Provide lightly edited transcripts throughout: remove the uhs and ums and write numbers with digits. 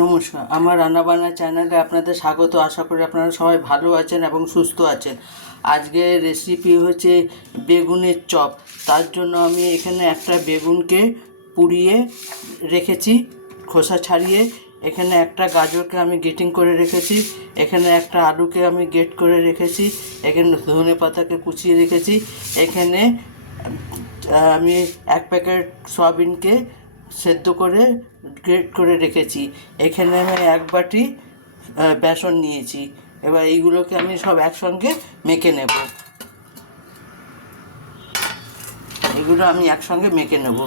নমস্কার, আমার রান্নাবান্না চ্যানেলে আপনাদের স্বাগত। আশা করি আপনারা সবাই ভালো আছেন এবং সুস্থ আছেন। আজকের রেসিপি হচ্ছে বেগুনের চপ। তার জন্য আমি এখানে একটা বেগুনকে পুড়িয়ে রেখেছি, খোসা ছাড়িয়ে। এখানে একটা গাজরকে আমি গ্রেটিং করে রেখেছি। এখানে একটা আলুকে আমি গ্রেট করে রেখেছি। এখানে ধনে পাতাকে কুচিয়ে রেখেছি। এখানে আমি এক প্যাকেট সয়াবিনকে সেদ্ধ করে গ্রেট করে রেখেছি। এখানে আমি এক বাটি বেসন নিয়েছি। এবার এইগুলোকে আমি সব একসঙ্গে মেখে নেব। এগুলো আমি একসঙ্গে মেখে নেব।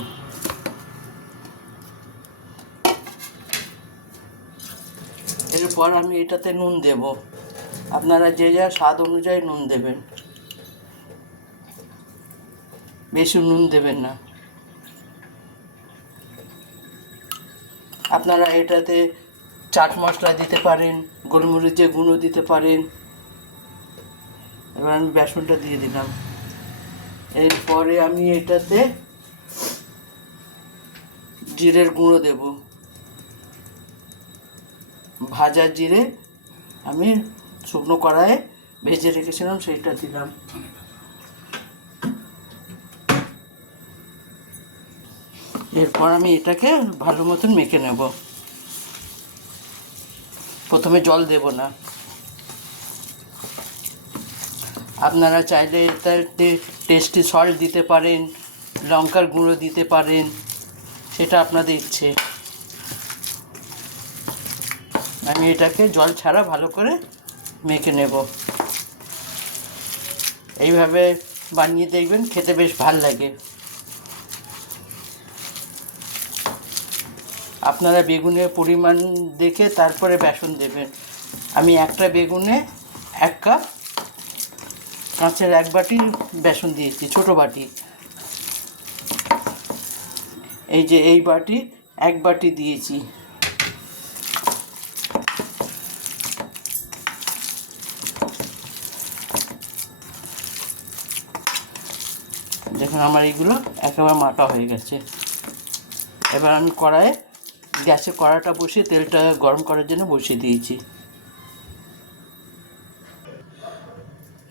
এরপর আমি এটাতে নুন দেব। আপনারা যে যা স্বাদ অনুযায়ী নুন দেবেন, বেশি নুন দেবেন না। আপনারা এটাতে চাট মশলা দিতে পারেন, গোলমরিচের গুঁড়ো দিতে পারেন। এবার আমি বেসনটা দিয়ে দিলাম। এরপরে আমি এটাতে জিরের গুঁড়ো দেব। ভাজা জিরে আমি শুকনো কড়াইয়ে ভেজে রেখেছিলাম, সেইটা দিলাম। এরপর আমি এটাকে ভালো মতন মেখে নেব। প্রথমে জল দেব না। আপনারা চাইলে এটাতে টেস্টি সল্ট দিতে পারেন, লঙ্কার গুঁড়ো দিতে পারেন, সেটা আপনাদের ইচ্ছে। আমি এটাকে জল ছাড়া ভালো করে মেখে নেব। এইভাবে বানিয়ে দেখবেন, খেতে বেশ ভাল লাগে। আপনারা বেগুনের পরিমাণ দেখে তারপরে বেসন দেবেন। আমি একটা বেগুনে 1 কাপ কাঁচের 1 বাটি বেসন দিয়েছি, ছোটো বাটি। এই যে এই বাটি 1 বাটি দিয়েছি। দেখুন আমার এইগুলো একেবারে মাখা হয়ে গেছে। এবার আমি গ্যাসে কড়াটা বসিয়ে তেলটা গরম করার জন্য বসিয়ে দিয়েছি।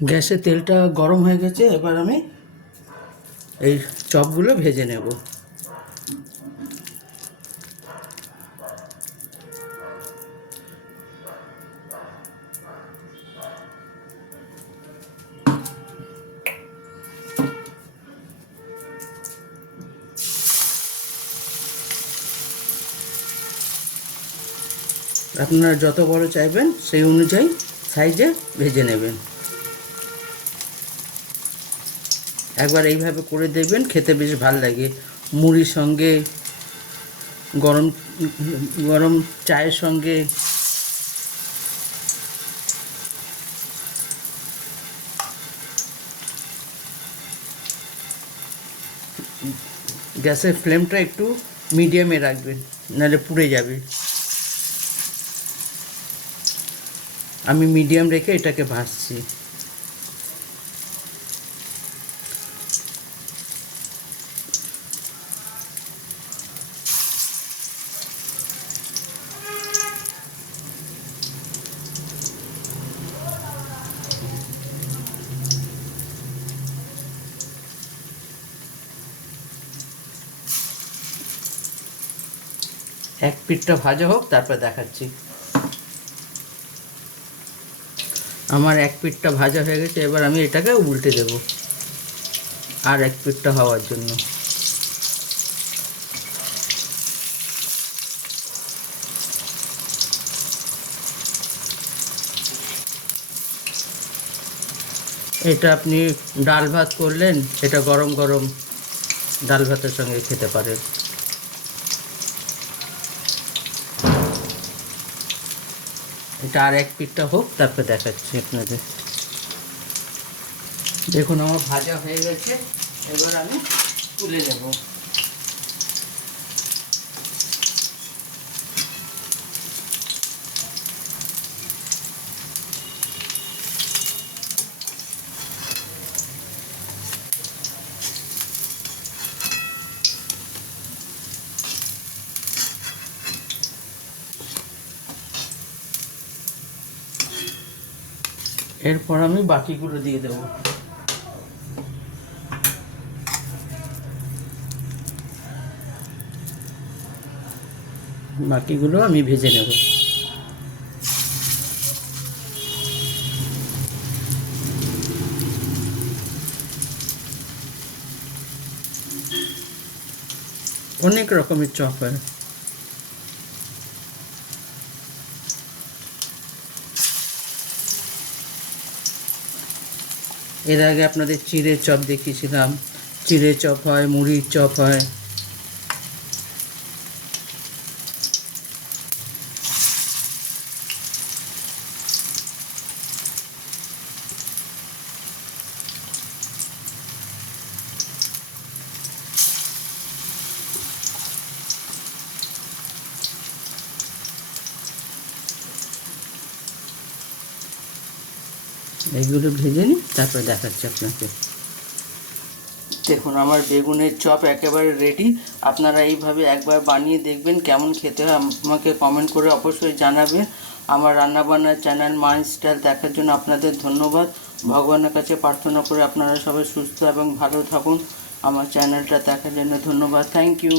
গ্যাসে তেলটা গরম হয়ে গেছে। এবার আমি এই চপগুলো ভেজে নেব। আপনারা যত বড় চাইবেন সেই অনুযায়ী সাইজে ভেজে নেবেন। একবার এইভাবে করে দেখবেন, খেতে বেশ ভালো লাগে। মুড়ির সঙ্গে, গরম গরম চায়ের সঙ্গে। গ্যাসের ফ্লেমটা একটু মিডিয়ামে রাখবেন, নাহলে পুড়ে যাবে। আমি মিডিয়াম রেখে এটাকে ভাজছি। এক পিঠটা ভাজা হোক, তারপর দেখাচ্ছি। আমার এক পিঠটা ভাজা হয়ে গেছে। এবার আমি এটাকে উল্টে দেব আর এক পিঠটা হওয়ার জন্য। এটা আপনি ডাল ভাত করলেন, এটা গরম গরম ডাল ভাতের সঙ্গে খেতে পারেন। এটা আর এক পিঠটা হোক, তারপর দেখাচ্ছি আপনাদের। দেখুন আমার ভাজা হয়ে গেছে। এবার আমি তুলে নেব। এরপর আমি বাকিগুলো দিয়ে দেবো। বাকিগুলো আমি ভেজে নেব। অনেক রকমের চপ হয়। এর আগে আপনাদের চিড়ের চপ দেখিয়েছিলাম। চিড়ের চপ হয়, মুড়ির চপ হয়। এইগুলো ভেজে নিই, তারপরে দেখাচ্ছি আপনাকে। দেখুন আমার বেগুনের চপ একেবারে রেডি। আপনারা এইভাবে একবার বানিয়ে দেখবেন, কেমন খেতে হয় আমাকে কমেন্ট করে অবশ্যই জানাবেন। আমার রান্নাবান্নার চ্যানেল মাই স্টাইল দেখার জন্য আপনাদের ধন্যবাদ। ভগবানের কাছে প্রার্থনা করে আপনারা সবাই সুস্থ এবং ভালো থাকুন। আমার চ্যানেলটা দেখার জন্য ধন্যবাদ। Thank you.